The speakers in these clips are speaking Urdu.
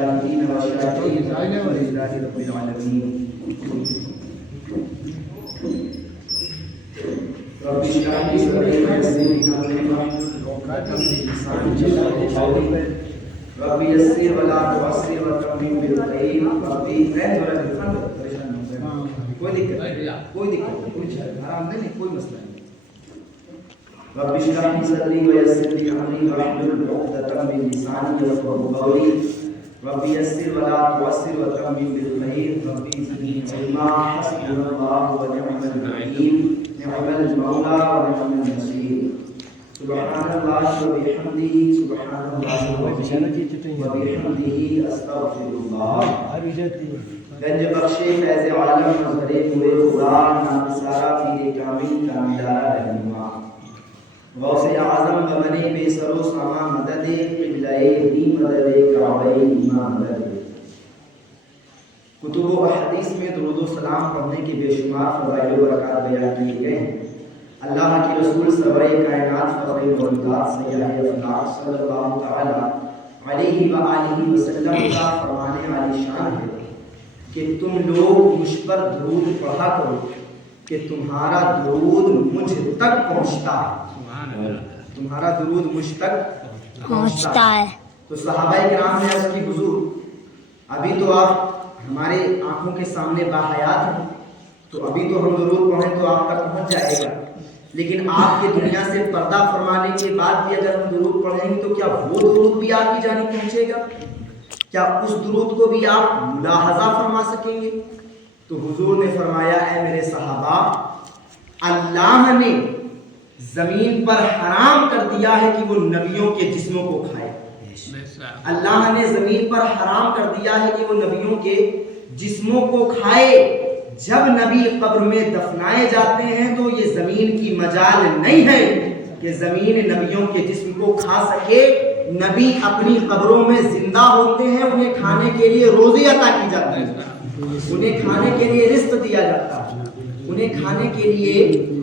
والشاهدين والشاكرين ولله رب العالمين. رب اشرح لي صدري ويسر لي امري واحلل عقدة من لساني يفقهوا قولي. رب يسر ولا تعسر وتمم بالخير. ربي کوئی دقت آرام نہیں، کوئی مسئلہ نہیں. رب اشرح لي صدري ويسر لي امري واحلل عقدة من لساني يفقهوا قولي. رب يسر ولا تعسر وتمم بالخير. ربي زدني علما. حسبنا الله ونعم الوكيل. نعم المولى ونعم النصير. سبحان الله وبحمده سبحان الله وبحمده استغفر الله. گنج بخشے فیض عالم مظہر نور خدا نام سارا پیر کامل کا نظارہ رہنما. غوث اعظم بمنے بے سر و ساما مدد قبلہ دی مدد کعبہ ایمان مدد. کتب و احادیث میں درود و سلام پڑھنے کے بے شمار فضائل و برکات بیان کیے گئے ہیں. اللہ کے رسول سرور کائنات فخر موجودات سیاح افلاق صلی اللہ تعالی علیہ وآلہ وسلم کا فرمانے عالی شان ہے کہ تم لوگ مجھ پر درود پڑھا کرو کہ تمہارا درود مجھ تک پہنچتا ہے. تمہارا درود مجھ تک پہنچتا ہے. تو صحابہ کرام نے عرض کی حضور ابھی تو آپ ہمارے آنکھوں کے سامنے باحیات ہیں، تو ابھی تو ہم درود پڑھیں تو آپ تک پہنچ جائے گا، لیکن آپ کے دنیا سے پردہ فرمانے کے بعد بھی اگر ہم درود پڑھیں گے تو کیا وہ درود بھی آپ کی جانب پہنچے گا؟ کیا اس درود کو بھی آپ ملاحظہ فرما سکیں گے؟ تو حضور نے فرمایا اے میرے صحابہ، اللہ نے زمین پر حرام کر دیا ہے کہ وہ نبیوں کے جسموں کو کھائے. اللہ نے زمین پر حرام کر دیا ہے کہ وہ نبیوں کے جسموں کو کھائے. جب نبی قبر میں دفنائے جاتے ہیں تو یہ زمین کی مجال نہیں ہے کہ زمین نبیوں کے جسم کو کھا سکے. نبی اپنی قبروں میں زندہ ہوتے ہیں، انہیں کھانے کے لیے روزی عطا کی جاتی ہے، انہیں کھانے کے لیے رزق دیا جاتا ہے، انہیں کھانے کے لیے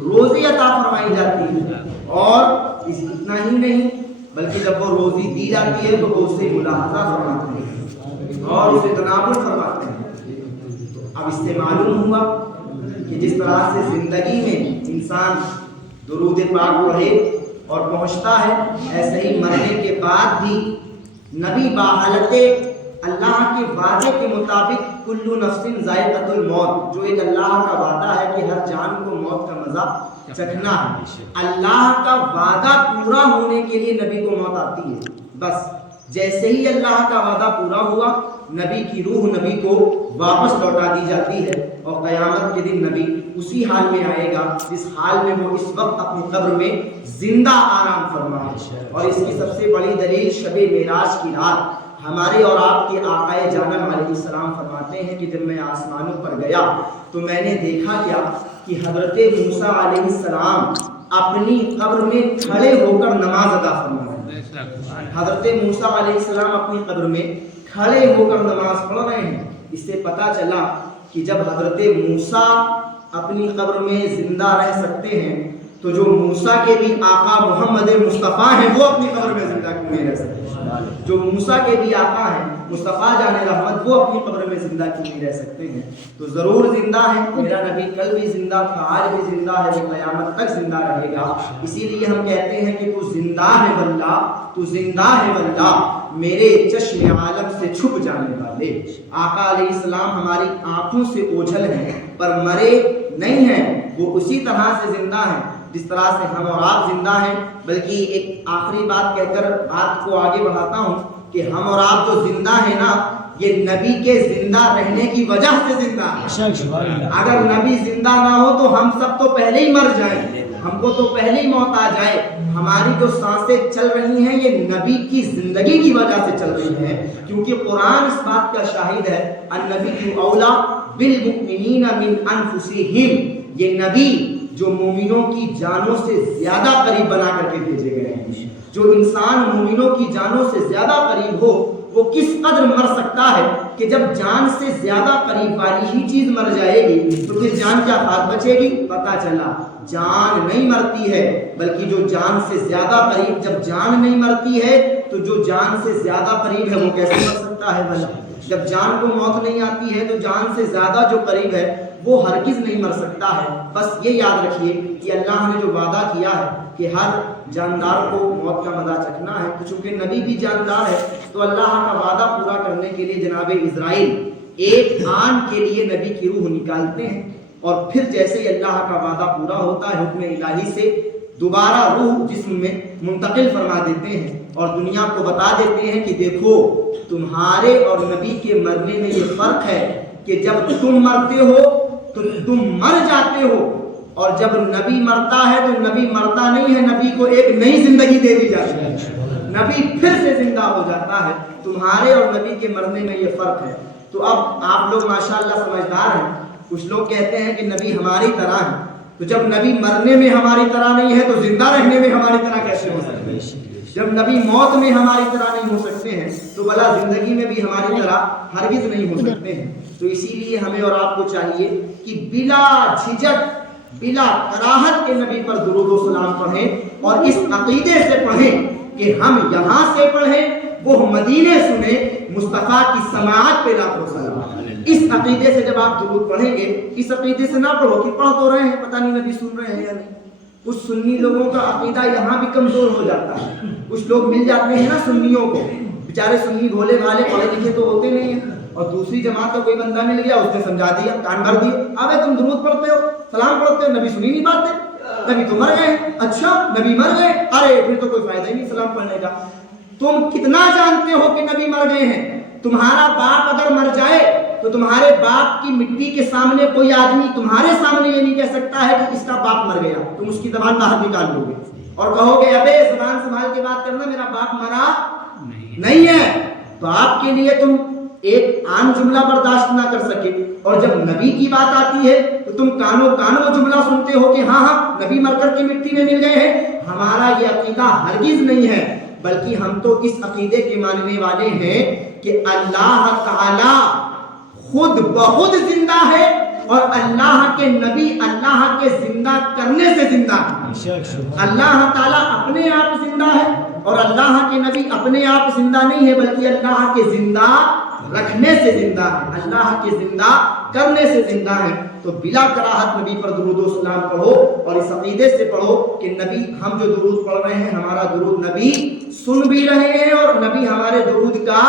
روزی عطا فرمائی جاتی ہے. اور اتنا ہی نہیں بلکہ جب وہ روزی دی جاتی ہے تو وہ اسے ملاحظہ فرماتے ہیں اور اسے تناول فرماتے ہیں. تو اب اس سے معلوم ہوا کہ جس طرح سے زندگی میں انسان درود پاک پڑھے اور پہنچتا ہے، ایسے ہی مرنے کے بعد بھی نبی باحالت اللہ کے وعدے کے مطابق کل نفس ذائقۃ الموت، جو ایک اللہ کا وعدہ ہے کہ ہر جان کو موت کا مزہ چکھنا ہے، اللہ کا وعدہ پورا ہونے کے لیے نبی کو موت آتی ہے. بس جیسے ہی اللہ کا وعدہ پورا ہوا، نبی کی روح نبی کو واپس لوٹا دی جاتی ہے اور قیامت کے دن نبی اسی حال میں آئے گا جس حال میں وہ اس وقت اپنی قبر میں زندہ آرام فرما ہے. اور اس کی سب سے بڑی دلیل شب معراج کی رات ہمارے اور آپ کے آقا جانم علیہ السلام فرماتے ہیں کہ جب میں آسمانوں پر گیا تو میں نے دیکھا کیا کہ حضرت موسیٰ علیہ السلام اپنی قبر میں کھڑے ہو کر نماز ادا فرما رہے ہیں. حضرت موسیٰ علیہ السلام اپنی قبر میں کھڑے ہو کر نماز پڑھ رہے ہیں. اس سے پتہ چلا کہ جب حضرت موسیٰ اپنی قبر میں زندہ رہ سکتے ہیں تو جو موسیٰ کے بھی آقا محمد مصطفیٰ ہیں وہ اپنی قبر میں زندہ کیوں نہیں رہ سکتے؟ جو موسیٰ کے بھی آقا ہیں مصطفیٰ جان رحمت وہ اپنی قبر میں زندہ کیوں نہیں رہ سکتے ہیں؟ تو ضرور زندہ ہے. میرا نبی کل بھی زندہ تھا، آج بھی زندہ ہے، وہ قیامت تک زندہ رہے گا. اسی لیے ہم کہتے ہیں کہ تو زندہ ہے واللہ، تو زندہ ہے واللہ میرے چشم عالم سے چھپ جانے والے. آقا علیہ السلام ہماری آنکھوں سے اوجھل ہیں پر مرے نہیں ہیں، وہ اسی طرح سے زندہ ہیں جس طرح سے ہم اور آپ زندہ ہیں. بلکہ ایک آخری بات کہہ کر بات کو آگے بڑھاتا ہوں کہ ہم اور آپ جو زندہ ہیں نا، یہ نبی کے زندہ رہنے کی وجہ سے زندہ ہے. اگر نبی زندہ نہ ہو تو ہم سب تو پہلے ہی مر جائیں، ہم کو تو پہلے ہی موت آ جائے. ہماری جو سانسیں چل رہی ہیں یہ نبی کی زندگی کی وجہ سے چل رہی ہیں، کیونکہ قرآن اس بات کا شاہد ہے النبی اولیٰ بالمؤمنین من انفسہم. یہ نبی جو مومنوں کی جانوں سے زیادہ قریب بنا کر کے بھیجے گئے ہیں. جو انسان مومنوں کی جانوں سے زیادہ قریب ہو وہ کس قدر مر سکتا ہے کہ جب جان سے زیادہ قریب والی ہی چیز مر جائے گی تو پھر جان کیا بات بچے گی؟ پتہ چلا جان نہیں مرتی ہے، بلکہ جو جان سے زیادہ قریب، جب جان نہیں مرتی ہے تو جو جان سے زیادہ قریب ہے وہ کیسے مر سکتا سکتا ہے بھلا؟ جب جان کو موت نہیں آتی ہے تو جان سے زیادہ جو قریب ہے وہ ہرگز نہیں مر سکتا ہے۔ بس یہ یاد رکھیے کہ اللہ نے جو وعدہ کیا ہے کہ ہر جاندار کو موت کا مزہ چکھنا ہے، تو چونکہ نبی بھی جاندار ہے تو اللہ کا وعدہ پورا کرنے کے لیے جناب اسرائیل ایک آن کے لیے نبی کی روح نکالتے ہیں، اور پھر جیسے ہی اللہ کا وعدہ پورا ہوتا ہے حکم الہی سے دوبارہ روح جسم میں منتقل فرما دیتے ہیں اور دنیا کو بتا دیتے ہیں کہ دیکھو تمہارے اور نبی کے مرنے میں یہ فرق ہے کہ جب تم مرتے ہو تو تم مر جاتے ہو، اور جب نبی مرتا ہے تو نبی مرتا نہیں ہے، نبی کو ایک نئی زندگی دے دی جاتی ہے، نبی پھر سے زندہ ہو جاتا ہے۔ تمہارے اور نبی کے مرنے میں یہ فرق ہے۔ تو اب آپ لوگ ماشاءاللہ سمجھدار ہیں، کچھ لوگ کہتے ہیں کہ نبی ہماری طرح ہے، تو جب نبی مرنے میں ہماری طرح نہیں ہے تو زندہ رہنے میں ہماری طرح کیسے ہو سکتے ہیں؟ جب نبی موت میں ہماری طرح نہیں ہو سکتے ہیں تو بھلا زندگی میں بھی ہماری طرح ہرگز نہیں ہو سکتے ہیں۔ تو اسی لیے ہمیں اور آپ کو چاہیے کہ بلا جھجک بلا کراہت کے نبی پر درود و سلام پڑھیں، اور اس عقیدے سے پڑھیں کہ ہم یہاں سے پڑھیں وہ مدینے سنیں، مصطفیٰ کی سماعت پہ لاکھوں سلام۔ اس عقیدے سے جب آپ درود پڑھیں گے، اس عقیدے سے نہ پڑھو کہ پڑھ تو رہے ہیں پتہ نہیں نبی سن رہے ہیں یا نہیں۔ کچھ سنی لوگوں کا عقیدہ یہاں بھی کمزور ہو جاتا ہے، کچھ لوگ مل جاتے ہیں نا سنیوں کو، بیچارے سنی بھولے بھالے پڑھے لکھے تو ہوتے نہیں ہیں، اور دوسری جماعت کا کوئی بندہ مل گیا اس نے سمجھا دیا، کان بھر دیے، ابے تم درود پڑھتے ہو سلام پڑھتے ہو، نبی سنی نہیں پاتے، نبی تو مر گئے۔ اچھا نبی مر گئے، ارے پھر تو کوئی فائدہ ہی نہیں سلام پڑھنے کا۔ تم کتنا جانتے ہو کہ نبی مر گئے ہیں؟ تمہارا باپ اگر مر جائے تو تمہارے باپ کی مٹی کے سامنے کوئی آدمی تمہارے سامنے یہ نہیں کہہ سکتا ہے کہ اس کا باپ مر گیا، تم اس کی زبان باہر نکال لو گے اور کہو گے ابے زبان سنبھال کے بات کرنا، میرا باپ مرا نہیں ہے۔ تو آپ کے لیے تم ایک عام جملہ برداشت نہ کر سکے، اور جب نبی کی بات آتی ہے تو تم کانوں کانوں جملہ سنتے ہو کہ ہاں ہاں نبی مر کر کے مٹی میں مل گئے ہیں۔ ہمارا یہ عقیدہ ہرگز نہیں ہے، بلکہ ہم تو اس عقیدے کے ماننے والے ہیں کہ اللہ تعالی خود بخود زندہ ہے، اور اللہ کے نبی اللہ کے زندہ کرنے سے زندہ ہے۔ اللہ تعالیٰ اپنے آپ زندہ ہے، اور اللہ کے نبی اپنے آپ زندہ نہیں ہے، بلکہ اللہ کے زندہ رکھنے سے زندہ ہے، اللہ کے زندہ کرنے سے زندہ ہے۔ تو بلا کراہت نبی پر درود و سلام پڑھو، اور اس عقیدے سے پڑھو کہ نبی ہم جو درود پڑھ رہے ہیں ہمارا درود نبی سن بھی رہے ہیں، اور نبی ہمارے درود کا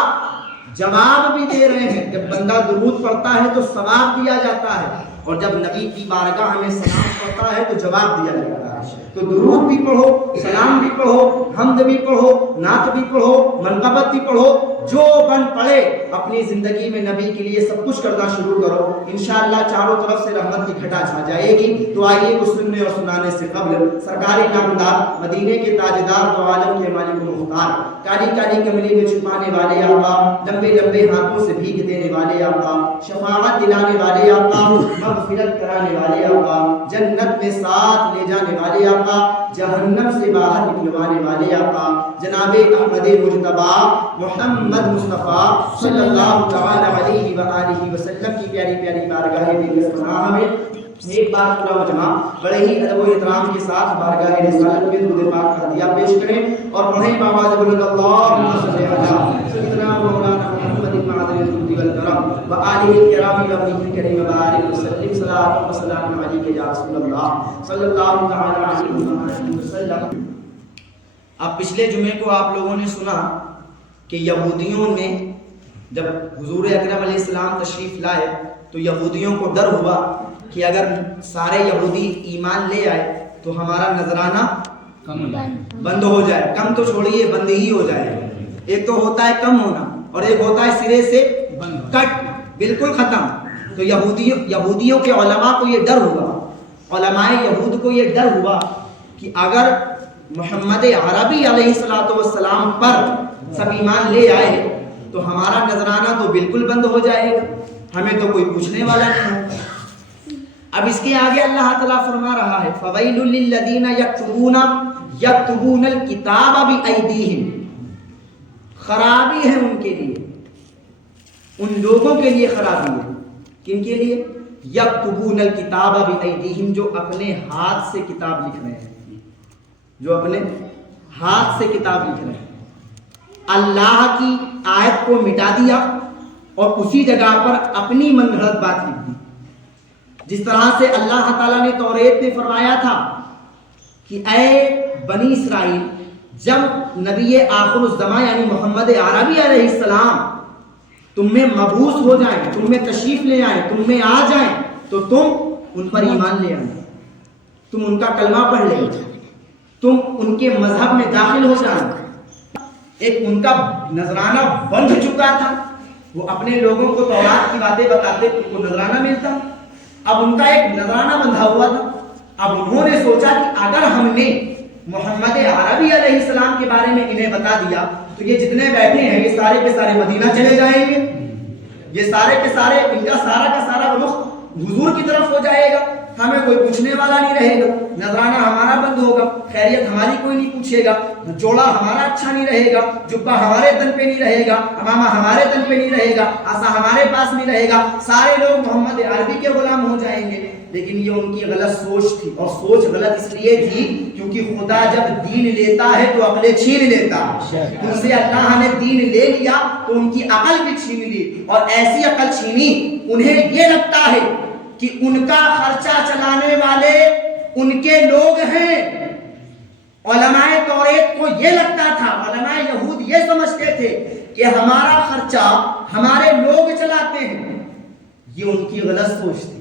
جواب بھی دے رہے ہیں۔ جب بندہ درود پڑھتا ہے تو ثواب دیا جاتا ہے، اور جب نبی کی بارگاہ میں سلام پڑھتا ہے تو جواب دیا جاتا ہے۔ تو درود بھی پڑھو، سلام بھی پڑھو، حمد بھی پڑھو، نعت بھی پڑھو، منقبت بھی پڑھو، جو بن پڑے اپنی زندگی میں نبی کے لیے سب کچھ کرنا شروع کرو، انشاءاللہ چاروں طرف سے رحمت کی گھٹا چھا جائے گی۔ تو آئیے وہ سننے اور سنانے سے قبل سرکاری نامدار مدینے کے تاجدار دو عالم کے مالک و مختار، کالی کالی کملی میں چھپانے والے آقا، لمبے لمبے ہاتھوں سے بھیک دینے والے آقا، شفاعت دلانے والے آقا، مغفرت کرانے والے آقا، جنت میں ساتھ لے جانے والے آقا، جہنم سے باہر نکلوانے والے آقا، جناب احمد مجتبی محمد مصطفیٰ صلی اللہ تعالی علیہ وآلہ وسلم کی پیاری پیاری بارگاہ پناہ میں ایک بار پورا مجمع بڑے ہی ادب و احترام کے ساتھ بارگاہ رسالت میں درود پاک کا ہدیہ پیش کریں، اور پڑھیں بآواز بلند اللہم صلی علی سیدنا مولانا محمد معدن الجود والکرم وآلہ الکرام وابنہ کریم وبارک وسلم صلاۃ و سلام علیک یا رسول اللہ صلی اللہ تعالی علیہ وسلم۔ اب پچھلے جمعے کو آپ لوگوں نے سنا کہ یہودیوں نے جب حضور اکرم علیہ السلام تشریف لائے تو یہودیوں کو ڈر ہوا کہ اگر سارے یہودی ایمان لے آئے تو ہمارا نذرانہ بند ہو جائے، کم تو چھوڑیے بند ہی ہو جائے۔ ایک تو ہوتا ہے کم ہونا، اور ایک ہوتا ہے سرے سے کٹ بالکل ختم۔ تو یہودیوں کے علماء کو یہ ڈر ہوا، علماء یہود کو یہ ڈر ہوا کہ اگر محمد عربی علیہ السلام پر سب ایمان لے آئے تو ہمارا نذرانہ تو بالکل بند ہو جائے گا، ہمیں تو کوئی پوچھنے والا نہیں ہوگا۔ اب اس کے آگے اللہ تعالیٰ فرما رہا ہے فَوَيْلٌ لِّلَّذِينَ يَكْتُبُونَ الْكِتَابَ بِأَيْدِيهِمْ، خرابی ہے ان کے لیے، ان لوگوں کے لیے خرابی ہے۔ کن کے لیے؟ یکتبون الکتاب بأیدیہم، جو اپنے ہاتھ سے کتاب لکھ رہے ہیں، جو اپنے ہاتھ سے کتاب لکھ رہے ہیں۔ اللہ کی آیت کو مٹا دیا اور اسی جگہ پر اپنی من گھڑت بات لکھ دی. جس طرح سے اللہ تعالیٰ نے توریت میں فرمایا تھا کہ اے بنی اسرائیل، جب نبی آخر الزمان یعنی محمد عربی علیہ السلام تم میں مبعوث ہو جائیں، تم میں تشریف لے آئیں، تم میں آ جائیں، تو تم ان پر ایمان لے آئیں، تم ان کا کلمہ پڑھ لیں، تم ان کے مذہب میں داخل ہو جائیں. ایک ان کا نذرانہ بندھ چکا تھا، وہ اپنے لوگوں کو تورات کی باتیں بتاتے، ان کو نذرانہ ملتا. اب ان کا ایک نذرانہ بندھا ہوا تھا. اب انہوں نے سوچا کہ اگر ہم نے محمد عربی علیہ السلام کے بارے میں انہیں بتا دیا تو یہ جتنے بیٹھے ہیں یہ سارے کے سارے مدینہ چلے جائیں گے، یہ سارے کے سارے ان کا سارا رخ حضور کی طرف ہو جائے گا، ہمیں کوئی پوچھنے والا نہیں رہے گا، نذرانہ ہمارا بند ہوگا، خیریت ہماری کوئی نہیں پوچھے گا، جوڑا ہمارا اچھا نہیں رہے گا، جبہ ہمارے تن پہ نہیں رہے گا، امامہ ہمارے تن پہ نہیں رہے گا، عصا ہمارے پاس نہیں رہے گا، سارے لوگ محمد عربی کے غلام ہو جائیں گے. لیکن یہ ان کی غلط سوچ تھی، اور سوچ غلط اس لیے تھی کیونکہ خدا جب دین لیتا ہے تو عقلیں چھین لیتا ہے. ان سے اللہ نے دین لے لیا تو ان کی عقل بھی چھین لی، اور ایسی عقل چھینی انہیں یہ لگتا ہے کہ ان کا خرچہ چلانے والے ان کے لوگ ہیں. علماء توریت کو یہ لگتا تھا، علماء یہود یہ سمجھتے تھے کہ ہمارا خرچہ ہمارے لوگ چلاتے ہیں. یہ ان کی غلط سوچ تھی.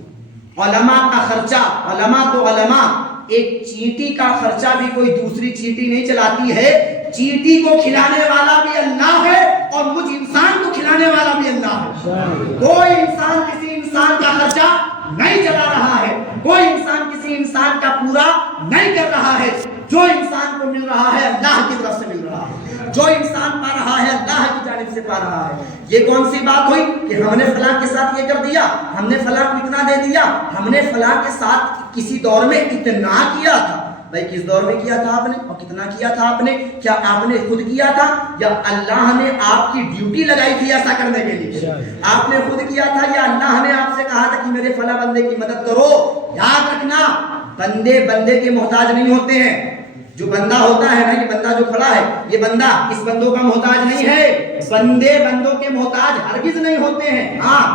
علماء کا خرچہ، علماء تو علماء، ایک چینٹی کا خرچہ بھی کوئی دوسری چینٹی نہیں چلاتی ہے. چینٹی کو کھلانے والا بھی اللہ ہے اور مجھ انسان کو کھلانے والا بھی اللہ ہے. کوئی انسان کسی انسان کا خرچہ نہیں چلا رہا ہے، کوئی انسان کسی انسان کا پورا نہیں کر رہا ہے. جو انسان کو مل رہا ہے اللہ کی طرف سے مل رہا ہے، جو انسان پا رہا ہے اللہ کی جانب سے پا رہا ہے. یہ کون سی بات ہوئی کہ ہم نے فلاں کے ساتھ یہ کر دیا، ہم نے فلاں کو اتنا دے دیا، ہم نے فلاں کے ساتھ کسی دور میں اتنا کیا تھا. بھائی کس دور میں کیا تھا آپ نے اور کتنا کیا تھا آپ نے؟ کیا آپ نے خود کیا تھا یا اللہ نے آپ کی ڈیوٹی لگائی تھی ایسا کرنے کے لیے؟ آپ نے خود کیا تھا یا اللہ نے آپ سے کہا تھا کہ میرے فلاں بندے کی مدد کرو؟ یاد رکھنا، بندے بندے کے محتاج نہیں ہوتے ہیں. جو بندہ ہوتا ہے نا، یہ بندہ جو کھڑا ہے، یہ بندہ اس بندوں کا محتاج نہیں ہے. بندے بندوں کے محتاج ہرگز نہیں ہوتے ہیں. ہاں،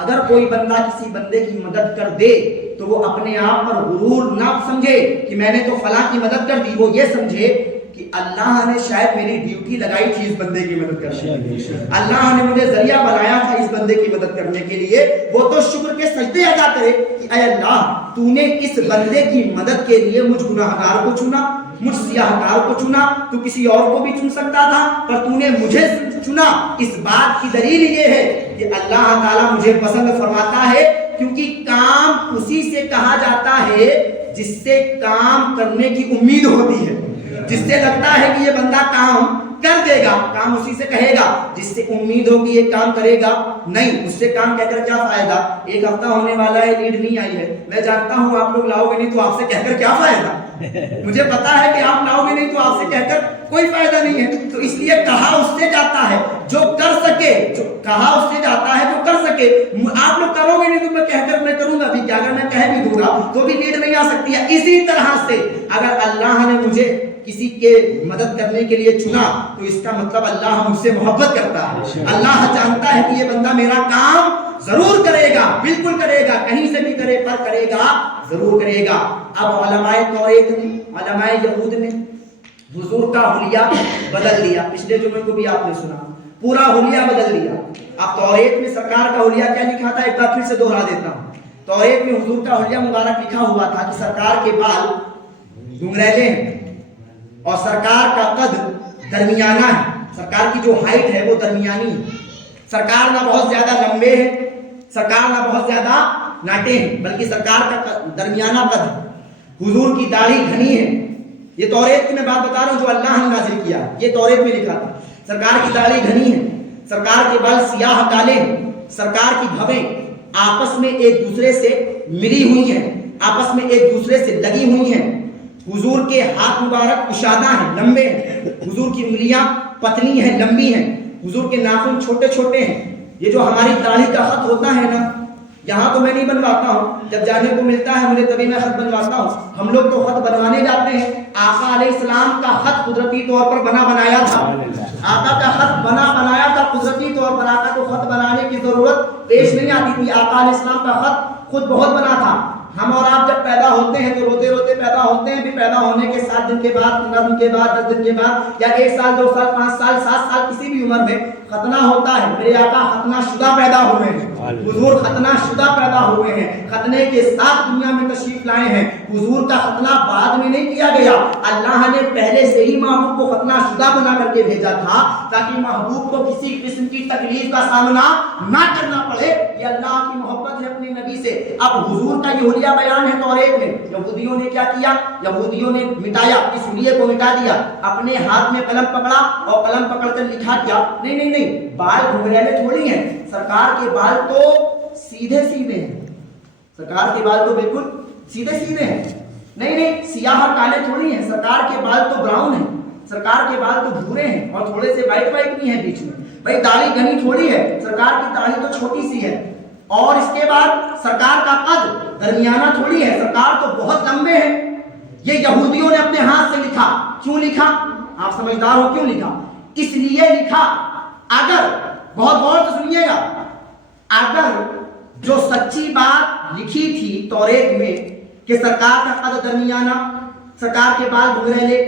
اگر کوئی بندہ کسی بندے کی مدد کر دے تو وہ اپنے آپ پر غرور نہ سمجھے کہ میں نے تو فلاں کی مدد کر دی، وہ یہ سمجھے کہ اللہ نے شاید میری ڈیوٹی لگائی تھی اس بندے کی مدد کرنے کی، اللہ نے مجھے ذریعہ بنایا تھا اس بندے کی مدد کرنے کے لیے. وہ تو شکر کے سجدے ادا کرے کہ اے اللہ، تو نے اس بندے کی مدد کے لیے مجھ گناہگار کو چنا، مجھ سیاہکار کو چنا. تو کسی اور کو بھی چن سکتا تھا پر تو نے مجھے چنا. اس بات کی دلیل یہ ہے کہ اللہ تعالیٰ مجھے پسند فرماتا ہے، کیونکہ کام اسی سے کہا جاتا ہے جس سے کام کرنے کی امید ہوتی ہے، جس سے لگتا ہے کہ یہ بندہ کام کر دے گا، کام اسی سے کہے گا. جس سے امید ہو کہ یہ کام کرے گا نہیں، اس سے کام کہہ کر کیا فائدہ؟ ایک ہفتہ ہونے والا ہے، لیڈ نہیں آئی ہے، میں جانتا ہوں آپ لوگ لاؤ گے نہیں تو آپ سے کہہ کر کیا فائدہ؟ مجھے پتا ہے کہ آپ لاؤ گے نہیں تو آپ سے کہہ کر کوئی فائدہ نہیں ہے. تو اس لیے کہا اس سے جاتا ہے جو کر سکے، جو کہا اس سے جاتا ہے جو کر سکے. آپ لوگ کرو گے نہیں تو میں کہہ کر میں کروں گا بھی کیا؟ اگر میں کہہ بھی دوں گا تو بھی لیڈ نہیں آ سکتی ہے. اسی طرح سے اگر اللہ نے مجھے کسی کے مدد کرنے کے لیے چنا تو اس کا مطلب اللہ مجھ سے محبت کرتا ہے. اللہ جانتا ہے کہ یہ بندہ میرا کام ضرور کرے گا، بالکل کرے گا، کہیں سے بھی کرے پر کرے گا، ضرور کرے گا. اب علماء توریت نے، علماء یہود نے حضور کا حلیہ بدل دیا. پچھلے جمعے کو بھی آپ نے سنا، پورا حلیہ بدل دیا. اب توریت میں سرکار کا حلیہ کیا لکھا تھا؟ ایک بار پھر سے دوہرا دیتا ہوں. توریت میں حضور کا حلیہ مبارک لکھا ہوا تھا کہ سرکار کے بال گھنگریلے ہیں اور سرکار کا قد درمیانہ ہے. سرکار کی جو ہائٹ ہے وہ درمیانی ہے. سرکار نہ بہت زیادہ لمبے ہیں، سرکار نہ بہت زیادہ ناٹے ہیں، بلکہ سرکار کا درمیانہ قد ہے. حضور کی داڑھی گھنی ہے. یہ توریت کی میں بات بتا رہا ہوں جو اللہ نے نازل کیا، یہ توریت میں لکھا تھا. سرکار کی داڑھی گھنی ہے، سرکار کے بال سیاہ کالے ہیں، سرکار کی بھویں آپس میں ایک دوسرے سے ملی ہوئی ہیں، آپس میں ایک دوسرے سے لگی ہوئی ہیں. حضور کے ہاتھ مبارک کشادہ ہیں، لمبے ہیں. حضور کی انگلیاں پتلی ہیں، لمبی ہیں. حضور کے ناخن چھوٹے چھوٹے ہیں. یہ جو ہماری داڑھی کا خط ہوتا ہے نا، یہاں تو میں نہیں بنواتا ہوں، جب جانے کو ملتا ہے مجھے تبھی میں خط بنواتا ہوں۔ ہم لوگ تو خط بنوانے جاتے ہیں، آقا علیہ السلام کا خط قدرتی طور پر بنایا تھا، آقا کا خط بنایا تھا قدرتی طور پر، آقا کو خط بنانے کی ضرورت پیش نہیں آتی تھی، آقا علیہ السلام کا خط خود بہت بنا تھا۔ ہم اور آپ جب پیدا ہوتے ہیں تو روتے روتے پیدا ہوتے ہیں، بھی پیدا ہونے کے 7 دن کے بعد، 15 دن کے بعد، 10 دن کے بعد، یا 1 سال 2 سال 5 سال 7 سال کسی بھی عمر میں ختنہ ہوتا ہے۔ میرے آقا ختنہ شدہ پیدا ہوئے ہیں، حضور ختنہ شدہ پیدا ہوئے ہیں، ختنے کے ساتھ دنیا میں تشریف لائے ہیں۔ حضور کا ختنہ بعد میں نہیں کیا گیا، اللہ نے پہلے سے ہی محبوب کو ختنہ شدہ بنا کر کے بھیجا تھا تاکہ محبوب کو کسی قسم کی تکلیف کا سامنا نہ کرنا پڑے۔ یہ اللہ کی محبت ہے اپنے نبی سے۔ اب حضور کا یہ حلیہ بیان ہے توریت میں۔ یہودیوں نے کیا کیا؟ یہودیوں نے مٹایا، اس حلیے کو مٹا دیا، اپنے ہاتھ میں قلم پکڑا اور قلم پکڑ کر لکھا کیا؟ نہیں، بال گھنگریلے تھوڑی ہیں، سرکار کے بال تو سیدھے سیدھے ہیں، سرکار کے بال تو بالکل سیدھے سیدھے ہیں۔ نہیں، سیاہ اور کالے تھوڑی ہیں، سرکار کے بال تو براؤن ہیں، سرکار کے بال تو بھورے ہیں اور تھوڑے سے وائٹ بھی ہیں بیچ میں۔ بھائی داڑھی گھنی تھوڑی ہے، سرکار کی داڑھی تو چھوٹی سی ہے، اور اس کے بعد سرکار کا قد درمیانہ تھوڑی ہے، سرکار تو بہت لمبے ہیں۔ یہ یہودیوں نے اپنے ہاتھ سے لکھا۔ کیوں لکھا؟ آپ سمجھدار ہو کیوں لکھا؟ اس لیے لکھا، اگر بہت غور سے سنیے گا، اگر جو سچی بات لکھی تھی توریت میں کہ سرکار کا قد درمیانہ، سرکار کے بال گھنگریلے،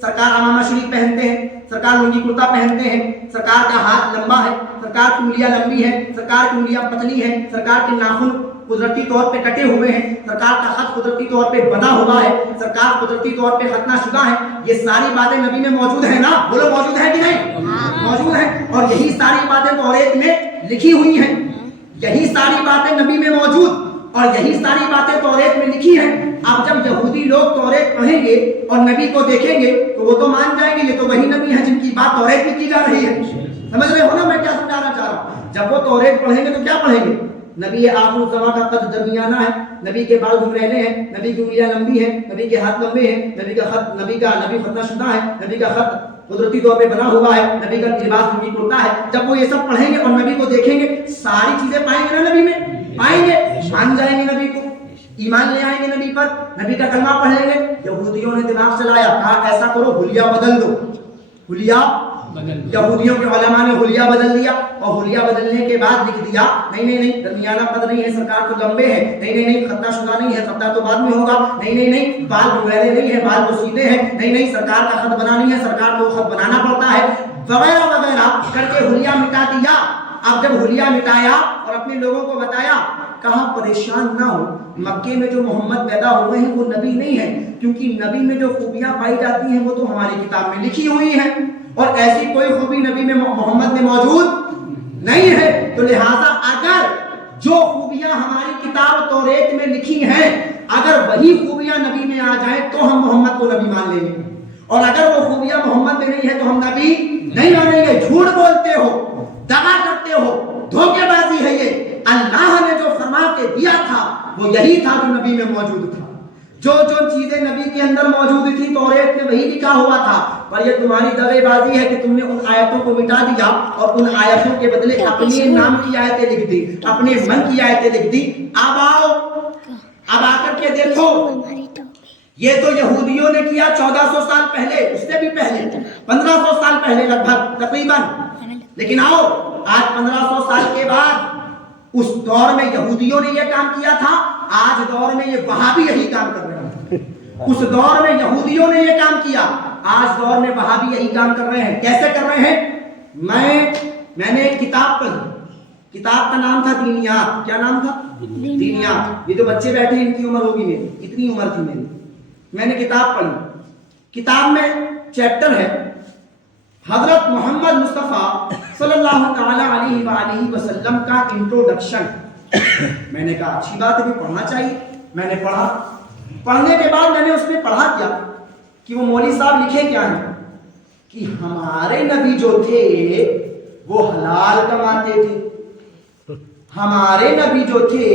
سرکار عمامہ شریف پہنتے ہیں، سرکار لنگی کرتا پہنتے ہیں، سرکار کا ہاتھ لمبا ہے، سرکار کی انگلیاں لمبی ہیں، سرکار کی انگلیاں پتلی ہیں، سرکار کے ناخن قدرتی طور پہ کٹے ہوئے ہیں، سرکار کا خط قدرتی طور پہ بنا ہوا ہے، سرکار قدرتی طور پہ ختنہ شدہ ہے، یہ ساری باتیں نبی میں موجود ہیں نا؟ بولو موجود ہے کہ نہیں؟ موجود ہیں، اور یہی ساری باتیں توریت میں لکھی ہوئی ہیں، یہی ساری باتیں نبی میں موجود اور یہی ساری باتیں توریت میں لکھی ہیں۔ اب جب یہودی لوگ توریت پڑھیں گے اور نبی کو دیکھیں گے تو وہ تو مان جائیں گے یہ تو وہی نبی ہے جن کی بات توریت میں کی جا رہی ہے۔ سمجھ رہے ہو نا میں کیا سمجھانا چاہ رہا ہوں؟ جب وہ توریت پڑھیں گے تو کیا پڑھیں گے؟ نبی آخر الزمان کا قد درمیانہ ہے، نبی کے بال گھنگریلے ہیں، نبی کی انگلیاں لمبی ہیں، نبی کے ہاتھ لمبے ہیں، نبی ختنہ شدہ ہے، نبی کا خط قدرتی طور پہ بنا ہوا ہے، نبی کا لباس نبی کرتا ہے۔ جب وہ یہ سب پڑھیں گے اور نبی کو دیکھیں گے ساری چیزیں پائیں گے نا نبی میں، پائیں گے، مان جائیں گے نبی کو، ایمان لے آئیں گے نبی پر، نبی کا کلمہ پڑھ لیں گے۔ یہودیوں نے دماغ چلایا، کہا ایسا کرو حلیہ بدل دو، حلیہ یہودیوں کے علماء نے حلیہ بدل دیا، اور حلیہ بدلنے کے بعد لکھ دیا نہیں درمیانہ قد نہیں ہے، سرکار تو لمبے ہیں، نہیں ختنہ شدہ نہیں ہے، ختنہ تو بعد میں ہوگا، نہیں بال گھنگریلے نہیں ہے، بال تو سیدھے ہیں، نہیں سرکار کا خط بنا نہیں ہے، سرکار کو خط بنانا پڑتا ہے، وغیرہ وغیرہ کر کے حلیہ مٹا دیا۔ اب جب حلیہ مٹایا اور اپنے لوگوں کو بتایا، کہا پریشان نہ ہو، مکے میں جو محمد پیدا ہوئے ہیں وہ نبی نہیں ہے، کیونکہ نبی میں جو خوبیاں پائی جاتی ہیں وہ تو ہماری کتاب میں لکھی ہوئی ہیں، اور ایسی کوئی خوبی نبی میں محمد میں موجود نہیں ہے، تو لہٰذا اگر جو خوبیاں ہماری کتاب توریت میں لکھی ہیں اگر وہی خوبیاں نبی میں آ جائیں تو ہم محمد کو نبی مان لیں گے، اور اگر وہ خوبیاں محمد میں نہیں ہے تو ہم نبی نہیں مانیں گے۔ جھوٹ بولتے ہو، دغا کرتے ہو، دھوکے بازی ہے یہ۔ اللہ نے جو فرما کے دیا تھا وہ یہی تھا جو نبی میں موجود تھا، جو چیزیں نبی کے اندر موجود تھی توریت میں وہی لکھا ہوا تھا، پر یہ تمہاری دغے بازی ہے کہ تم نے ان آیتوں کو مٹا دیا اور ان آیتوں کے بدلے اپنے نام کی آیتیں لکھ دی، اپنے من کی آیتیں لکھ دی۔ اب آؤ، اب آ کر کے دیکھو، یہ تو یہودیوں نے کیا 1400 سال پہلے، اس سے بھی پہلے 1500 سال پہلے لگ بھگ تقریباً، لیکن آؤ آج 1500 سال کے بعد اس دور میں یہودیوں نے یہ کام کیا تھا، آج دور میں یہ وہابی یہی کام کر رہے ہیں۔ اس دور میں یہودیوں نے یہ کام کیا، آج دور میں وہابی یہی کام کر رہے ہیں۔ کیسے کر رہے ہیں؟ میں نے ایک کتاب پڑھی، کتاب کا نام تھا دینیات۔ کیا نام تھا؟ دینیات۔ یہ جو بچے بیٹھے ہیں ان کی عمر ہوگی میری، اتنی عمر تھی میری، میں نے کتاب پڑھی۔ کتاب میں چیپٹر ہے حضرت محمد مصطفیٰ صلی اللہ تعالی علیہ وآلہ وسلم کا انٹروڈکشن۔ میں نے کہا اچھی بات ہے بھی پڑھنا چاہیے، میں نے پڑھا۔ پڑھنے کے بعد میں نے اس میں پڑھا کیا کہ وہ مولوی صاحب لکھے کیا ہیں کہ ہمارے نبی جو تھے وہ حلال کماتے تھے، ہمارے نبی جو تھے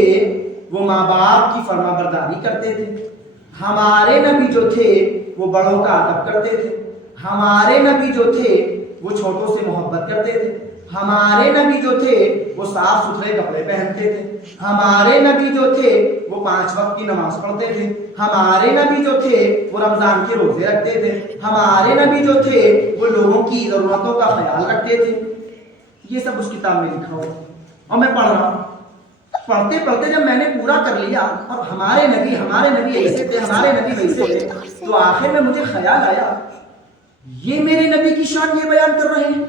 وہ ماں باپ کی فرما برداری کرتے تھے، ہمارے نبی جو تھے وہ بڑوں کا ادب کرتے تھے، ہمارے نبی جو تھے وہ چھوٹوں سے محبت کرتے تھے، ہمارے نبی جو تھے وہ صاف ستھرے کپڑے پہنتے تھے، ہمارے نبی جو تھے وہ 5 وقت کی نماز پڑھتے تھے، ہمارے نبی جو تھے وہ رمضان کے روزے رکھتے تھے، ہمارے نبی جو تھے وہ لوگوں کی ضرورتوں کا خیال رکھتے تھے۔ یہ سب اس کتاب میں لکھا ہوا اور میں پڑھ رہا ہوں۔ پڑھتے پڑھتے جب میں نے پورا کر لیا اور ہمارے نبی ایسے تھے، ہمارے نبی ویسے تھے، تو آخر میں مجھے خیال آیا یہ میرے نبی کی شان یہ بیان کر رہے ہیں،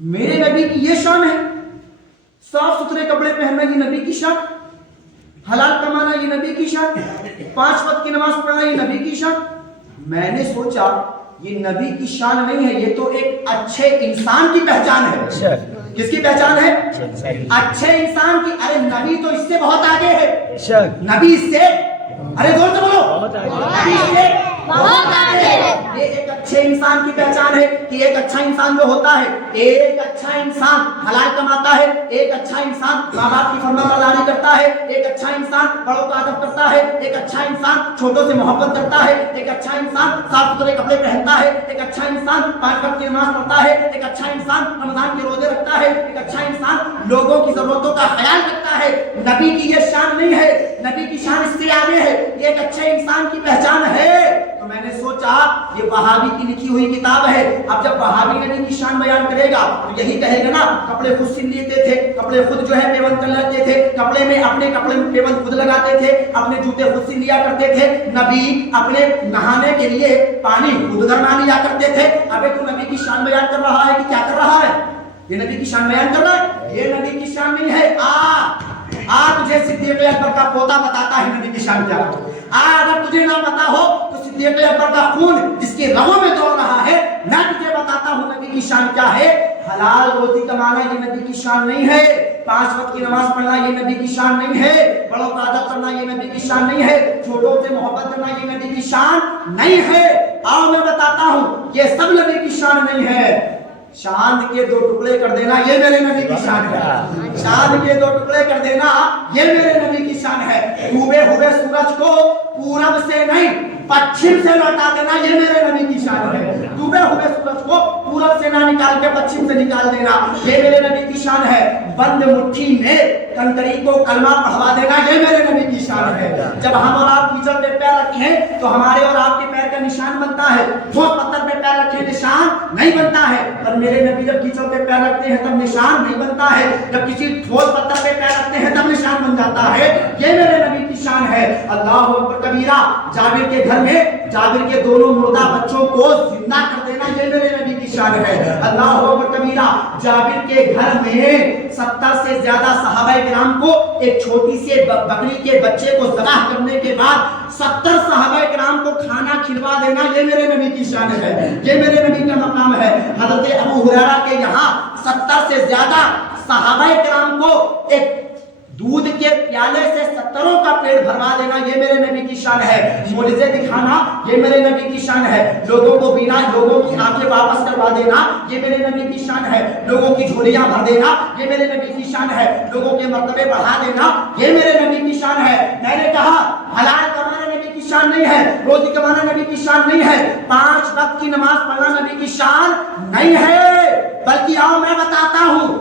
میرے نبی کی یہ شان ہے، صاف ستھرے کپڑے پہننا یہ نبی کی شان، حلال کمانا یہ نبی کی شان، 5 وقت کی نماز پڑھنا یہ نبی کی شان۔ میں نے سوچا یہ نبی کی شان نہیں ہے، یہ تو ایک اچھے انسان کی پہچان ہے۔ کس کی پہچان ہے؟ اچھے انسان کی۔ ارے نبی تو اس سے بہت آگے ہے، نبی اس سے، ارے زور سے بولو، نبی اس سے بہت آگے ہے۔ یہ ایک اچھے انسان کی پہچان ہے کہ ایک اچھا انسان جو ہوتا ہے، ایک اچھا انسان حلال کماتا ہے، ایک اچھا انسان ماں باپ کی فرما برداری کرتا ہے، ایک اچھا انسان بڑوں کا ادب کرتا ہے، ایک اچھا انسان چھوٹوں سے محبت کرتا ہے، ایک اچھا انسان صاف ستھرے کپڑے پہنتا ہے، ایک اچھا انسان 5 وقت کی نماز پڑھتا ہے، ایک اچھا انسان رمضان کے روزے رکھتا ہے، ایک اچھا انسان لوگوں کی ضرورتوں کا خیال رکھتا ہے۔ نبی کی یہ شان نہیں ہے، نبی کی شان اس سے آگے ہے، یہ ایک اچھے انسان کی پہچان ہے۔ تو میں نے سوچا یہ وہابی کی لکھی ہوئی کتاب ہے، اب جب وہابی نبی کی شان بیان کرے گا تو یہی کہے گا نا کپڑے خود سل لیتے تھے، کپڑے خود جو ہے پیوند کر لیتے تھے، کپڑے میں اپنے کپڑے میں پیوند خود لگاتے تھے، اپنے جوتے خود سل لیا کرتے تھے، نبی اپنے نہانے کے لیے پانی خود گرما لیا کرتے تھے۔ ابے تو نبی کی شان بیان کر رہا ہے کہ کیا کر رہا ہے؟ یہ نبی کی شان بیان کر رہا ہے؟ یہ نبی کی شان نہیں ہے۔ تجھے صدیق اکبر کا پوتا بتاتا ہے نبی کی شان کیا ہے۔ اگر تجھے نہ پتا ہو تو صدیق اکبر کا خون جس کے رگوں میں دوڑ رہا ہے، میں تجھے بتاتا ہوں نبی کی شان کیا ہے۔ حلال روزی کمانا یہ نبی کی شان نہیں ہے، 5 وقت کی نماز پڑھنا یہ نبی کی شان نہیں ہے، بڑوں کا ادب کرنا یہ نبی کی شان نہیں ہے، چھوٹوں سے محبت کرنا یہ نبی کی شان نہیں ہے۔ آؤ میں بتاتا ہوں یہ سب نبی کی شان نہیں ہے۔ چاند کے 2 ٹکڑے کر دینا یہ میرے نبی کی شان ہے، چاند کے 2 ٹکڑے کر دینا یہ میرے نبی کی شان ہے، ڈوبے ہوئے سورج کو پورب سے نہیں پچھم سے لوٹا دینا یہ میرے نبی کی شان ہے، ڈوبے ہوئے سورج کو پورب سے نہ نکال کے پچھم سے نکال دینا یہ میرے نبی کی شان ہے، بند مٹھی میں کنکری کو کلمہ پڑھوا دینا یہ میرے نبی کی شان ہے۔ جب ہم اور آپ کیچڑ پہ پیر رکھیں تو ہمارے اور آپ کے پیر کا نشان بنتا ہے، ٹھوس پتھر پہ پیر رکھیں نشان نہیں بنتا ہے، پر میرے نبی جب کیچڑ پہ پیر رکھتے ہیں تب نشان نہیں بنتا ہے، جب کسی ٹھوس پتھر پہ پیر رکھتے ہیں تب نشان بن جاتا ہے، یہ میرے نبی کی شان ہے۔ اللہ اکبر کبیرہ، جابر کے گھر میں جابر کے دونوں مردہ بچوں کو زندہ کر دینا یہ میرے نبی کی شان ہے۔ اللہ اکبر کبیرہ، جابر کے گھر میں 70 سے زیادہ صحابہ کرام کو ایک چھوٹی سی بکری کے بچے کو ذبح کرنے کے بعد 70 صحابہ کرام کو کھانا کھلوا دینا یہ میرے نبی کی شان ہے، یہ میرے نبی کا مقام ہے۔ حضرت ابو ہریرہ کے یہاں 70 سے زیادہ صحابہ کرام کو ایک دودھ کے پیالے سے 70 کا پیٹ بھروا دینا یہ میرے نبی کی شان ہے، معجزے دکھانا یہ میرے نبی کی شان ہے، لوگوں کو بینا لوگوں کی آنکھیں واپس کروا دینا یہ میرے نبی کی شان ہے، لوگوں کی جھولیاں بھر دینا یہ میرے نبی کی شان ہے، لوگوں کے مرتبے بڑھا دینا یہ میرے نبی کی شان ہے۔ میں نے کہا حلال کمانا نبی کی شان نہیں ہے، روزی کمانا نبی کی شان نہیں ہے، 5 وقت کی نماز پڑھنا نبی کی شان نہیں ہے، بلکہ آؤ میں بتاتا ہوں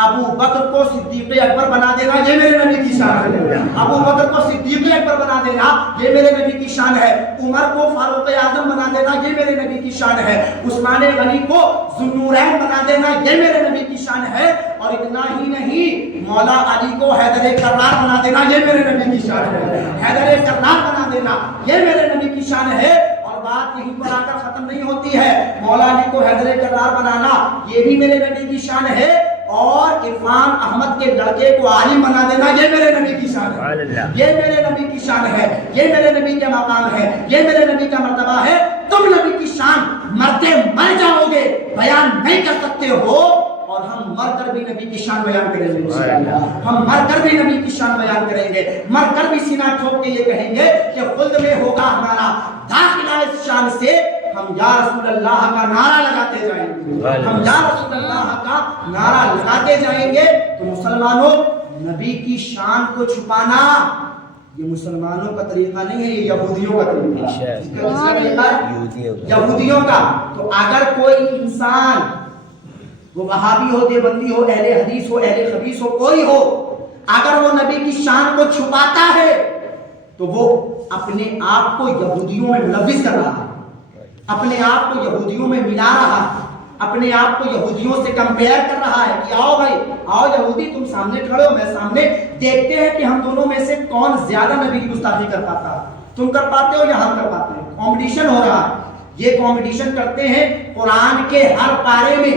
ابو بکر کو صدیق اکبر بنا دینا یہ میرے نبی کی شان ہے، ابو بکر کو صدیق اکبر بنا دینا یہ میرے نبی کی شان ہے، عمر کو فاروق اعظم بنا دینا یہ میرے نبی کی شان ہے، عثمان غنی کو ذو النورین بنا دینا یہ میرے نبی کی شان ہے، اور اتنا ہی نہیں مولا علی کو حیدر کرار بنا دینا یہ میرے نبی کی شان ہے، حیدر کرار بنا دینا یہ میرے نبی کی شان ہے۔ اور بات یہیں پر آ کر ختم نہیں ہوتی ہے، مولا علی کو حیدر کرار بنانا یہ بھی میرے نبی کی شان ہے، اور عرفان احمد کے لڑکے کو عالم بنا دینا یہ میرے نبی کی شان ہے، یہ میرے نبی کی شان ہے، یہ میرے نبی کا مقام ہے، یہ میرے نبی کا مرتبہ ہے۔ تم نبی کی شان مرتے مر جاؤ گے بیان نہیں کر سکتے ہو، اور ہم مر کر بھی نبی کی شان بیان کریں گے، ہم مر کر بھی نبی کی شان بیان کریں گے، مر کر بھی سینہ ٹھوک کے یہ کہیں گے کہ خلد میں ہوگا ہمارا داخلہ اس شان سے، ہم یا رسول اللہ کا نعرہ لگاتے جائیں گے، ہم یا رسول اللہ کا نعرہ لگاتے جائیں گے۔ تو مسلمانوں، نبی کی شان کو چھپانا یہ مسلمانوں کا طریقہ نہیں ہے، یہ یہودیوں کا طریقہ ہے، یہودیوں کا۔ تو اگر کوئی انسان وہ وہابی ہو، دیوبندی ہو، اہل حدیث ہو، اہل خبیث ہو، کوئی ہو، اگر وہ نبی کی شان کو چھپاتا ہے تو وہ اپنے آپ کو یہودیوں میں ملوث کر رہا ہے، اپنے آپ کو یہودیوں میں ملا رہا ہے، اپنے آپ کو یہودیوں سے کمپیئر کر رہا ہے کہ آؤ بھائی آؤ یہودی، تم سامنے کھڑے ہو، میں سامنے، دیکھتے ہیں کہ ہم دونوں میں سے کون زیادہ نبی کی گستاخی کر پاتا ہے، تم کر پاتے ہو یا ہم کر پاتے ہیں، کمپٹیشن ہو رہا ہے۔ یہ کمپٹیشن کرتے ہیں، قرآن کے ہر پارے میں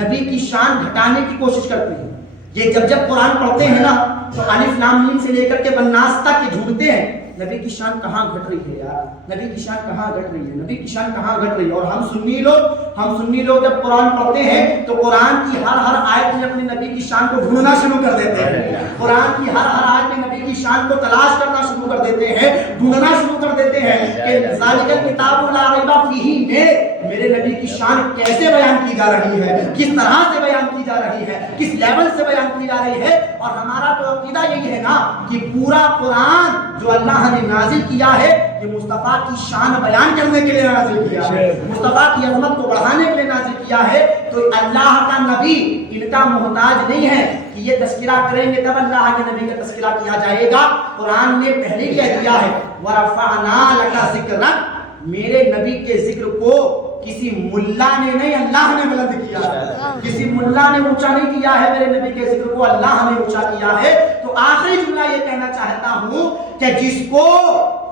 نبی کی شان گھٹانے کی کوشش کرتے ہیں۔ یہ جب قرآن پڑھتے ہیں نا تو الف لام میم سے لے کر کے والناس تک یہ ڈھونڈتے ہیں نبی کی شان کہاں گھٹ رہی ہے یار، نبی کی شان کہاں گھٹ رہی ہے، نبی کی شان کہاں گھٹ رہی ہے۔ اور ہم سنی لوگ جب قرآن پڑھتے ہیں تو قرآن کی ہر آیت میں اپنے نبی کی شان کو ڈھونڈنا شروع کر دیتے ہیں، قرآن کی ہر آیت میں نبی کی شان کو تلاش کرنا شروع کر دیتے ہیں، ڈھونڈنا شروع کر دیتے ہیں کہ ذالک الکتاب لا ریب فیہ میں میرے نبی کی شان کیسے بیان کی جا رہی ہے، کس طرح سے بیان کی جا رہی ہے، کس لیول سے بیان کی جا رہی ہے۔ اور ہمارا تو عقیدہ یہی ہے نا کہ پورا قرآن جو اللہ نے نازل کیا ہے یہ مصطفیٰ کی شان بیان کرنے کے لیے نازل کیا ہے، مصطفیٰ کی عظمت کو بڑھانے کے لیے نازل کیا ہے۔ تو اللہ کا نبی ان کا محتاج نہیں ہے کہ یہ تذکرہ کریں گے تب اللہ کے نبی کا تذکرہ کیا جائے گا۔ قرآن نے پہلے کہہ دیا ہے وَرَفَعْنَا لَكَ ذِكْرَكَ، میرے نبی کے ذکر کو کسی ملا نے نہیں، اللہ نے بلند کیا ہے، کسی ملا نے اونچا نہیں کیا ہے، میرے نبی کے ذکر کو اللہ نے اونچا کیا ہے۔ تو آخری جملہ یہ کہنا چاہتا ہوں کہ جس کو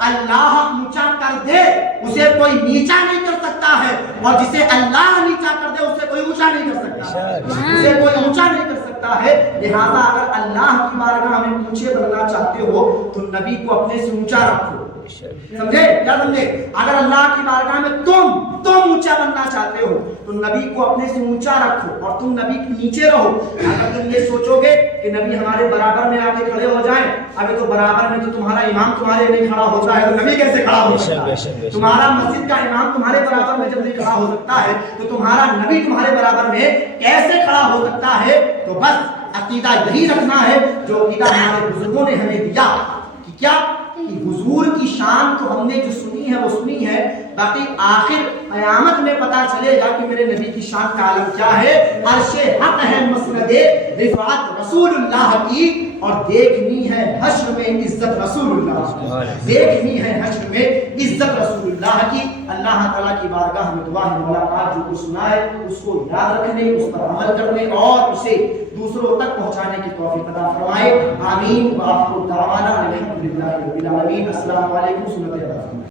اللہ اونچا کر دے اسے کوئی نیچا نہیں کر سکتا ہے، اور جسے اللہ نیچا کر دے اسے کوئی اونچا نہیں کر سکتا، اسے کوئی اونچا نہیں کر سکتا ہے۔ لہذا اگر اللہ کی بارگاہ میں اونچے بننا چاہتے ہو تو نبی کو اپنے سے اونچا رکھو، سمجھے کیا سمجھے؟ اگر اللہ کی بارگاہ میں تم اونچا بننا چاہتے ہو تو نبی کو اپنے سے اونچا رکھو اور تم نبی کے نیچے رہو۔ اگر تم یہ سوچو گے کہ نبی ہمارے برابر میں آ کے کھڑے ہو جائیں، ابھی تو برابر میں تو تمہارا امام تمہارے نہیں کھڑا ہوتا ہے تو نبی کیسے کھڑا ہو سکتا ہے؟ تمہارا مسجد کا امام تمہارے برابر میں جب نہیں کھڑا ہو سکتا ہے تو تمہارا نبی تمہارے برابر میں کیسے کھڑا ہو سکتا ہے؟ تو بس عقیدہ یہی رکھنا ہے جو عقیدہ ہمارے بزرگوں نے ہمیں دیا کہ کیا کہ حضور کی شان تو ہم نے جو سنی ہے وہ سنی ہے، باقی آخر قیامت میں پتا چلے گا کہ میرے نبی کی شان کا عالم کیا ہے۔ عرش حق ہے مسند رفعت رسول اللہ کی، اور دیکھنی ہے حشر میں عزت رسول اللہ کی، دیکھنی ہے حشر میں عزت رسول اللہ کی۔ اللہ تعالیٰ کی بارگاہ میں دعا ہے مولا پاک جو کچھ سنا ہے اس کو یاد رکھنے، اس پر عمل کرنے اور اسے دوسروں تک پہنچانے کی توفیق عطا فرمائے، آمین۔ وآخر دعوانا الحمدللہ رب العالمین۔ السلام علیکم ورحمۃ اللہ۔